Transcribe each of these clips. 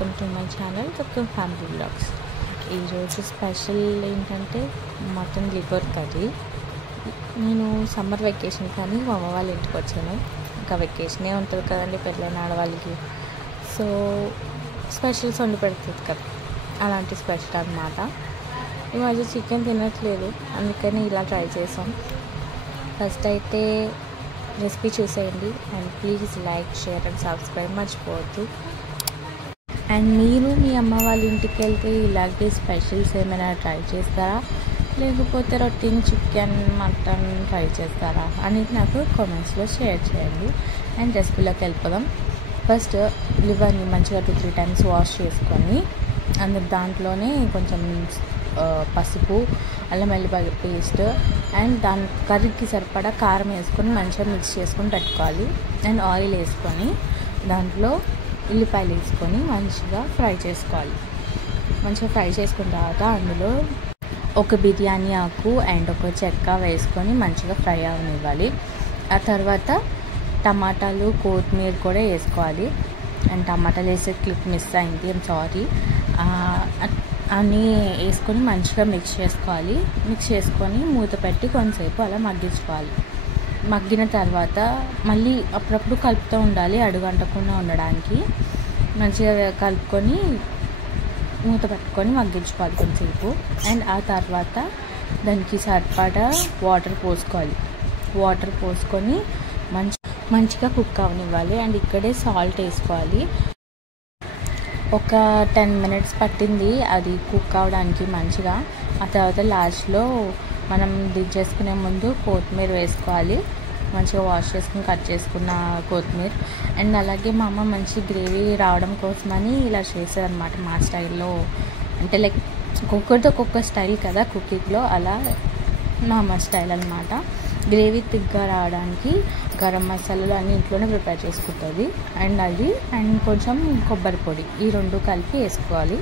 Welcome to my channel Deccan family vlogs. ఈరోజు special ఏంటంటే mutton liver curry. నేను summer vacation కానీ మా అమ్మ వాళ్ళ ఇంటికి వచ్చాను. ఇంకా వెకేషనే ఉంటుంది కదండి పెళ్ళైన ఆడవాళ్ళకి. సో స్పెషల్స్ వండి పెడుతుంది కదా, అలాంటి స్పెషల్ అన్నమాట. ఈ మధ్య చికెన్ తినట్లేదు, అందుకని ఇలా ట్రై చేసాం. ఫస్ట్ అయితే రెసిపీ చూసేయండి and please like, share and subscribe మర్చిపోవద్దు. అండ్ మీరు మీ అమ్మ వాళ్ళ ఇంటికి వెళ్తే ఇలాంటి స్పెషల్స్ ఏమైనా ట్రై చేస్తారా, లేకపోతే రొటీన్ చికెన్ మటన్ ట్రై చేస్తారా అనేది నాకు కామెంట్స్లో షేర్ చేయండి. అండ్ రెసిపీలోకి వెళ్ళిపోదాం. ఫస్ట్ లివర్ని మంచిగా 2-3 టైమ్స్ వాష్ చేసుకొని దాంట్లోనే కొంచెం పసుపు, అల్లం వెల్లుల్లి పేస్ట్ అండ్ దాని కర్రీకి సరిపడా కారం వేసుకొని మంచిగా మిక్స్ చేసుకొని పెట్టుకోవాలి. అండ్ ఆయిల్ వేసుకొని దాంట్లో ఉల్లిపాయలు వేసుకొని మంచిగా ఫ్రై చేసుకోవాలి. మంచిగా ఫ్రై చేసుకున్న తర్వాత అందులో ఒక బిర్యానీ ఆకు అండ్ ఒక చెక్క వేసుకొని మంచిగా ఫ్రై అవనివ్వాలి. ఆ తర్వాత టమాటాలు, కొత్తిమీర కూడా వేసుకోవాలి. అండ్ టమాటాలు వేసే క్లిప్ మిస్ అయింది, ఐమ్ సారీ. అన్నీ వేసుకొని మంచిగా మిక్స్ చేసుకోవాలి. మిక్స్ చేసుకొని మూత పెట్టి కొంతసేపు అలా మగ్గించుకోవాలి. మగ్గిన తర్వాత మళ్ళీ అప్పుడప్పుడు కలుపుతూ ఉండాలి, అడుగంటకుండా ఉండడానికి. మంచిగా కలుపుకొని మూత పెట్టుకొని మగ్గించుకోవాలి కొంతసేపు. అండ్ ఆ తర్వాత దానికి సరిపడా వాటర్ పోసుకోవాలి. వాటర్ పోసుకొని మంచిగా కుక్ అవనివ్వాలి. అండ్ ఇక్కడే సాల్ట్ వేసుకోవాలి. ఒక 10 minutes పట్టింది అది కుక్ అవడానికి మంచిగా. ఆ తర్వాత లాస్ట్లో మనం దించేసుకునే ముందు కొత్తిమీర వేసుకోవాలి. మంచిగా వాష్ చేసుకుని కట్ చేసుకున్న కొత్తిమీర. అండ్ అలాగే మా అమ్మ మంచి గ్రేవీ రావడం కోసమని ఇలా చేసేదన్నమాట మా స్టైల్లో. అంటే లైక్ ఒక్కొక్క స్టైల్ కదా కుకింగ్లో, అలా మా అమ్మ స్టైల్ అనమాట. గ్రేవీ థిక్గా రావడానికి గరం మసాలాలు అన్నీ ఇంట్లోనే ప్రిపేర్ చేసుకుంటుంది. అండ్ కొంచెం కొబ్బరి పొడి, ఈ రెండు కలిపి వేసుకోవాలి.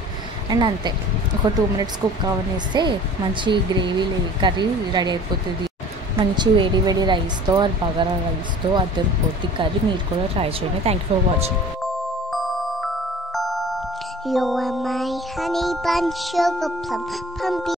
అండ్ అంతే, ఒక 2 minutes కుక్ అవనిస్తే మంచి గ్రేవీ కర్రీ రెడీ అయిపోతుంది. మంచి వేడి వేడి రైస్తో ఆర్ బగారా రైస్తో అద్దరిపోతుంది కర్రీ. మీరు కూడా ట్రై చేయండి. Thank you for watching. You are my honey bun, sugar plum, pumpkin.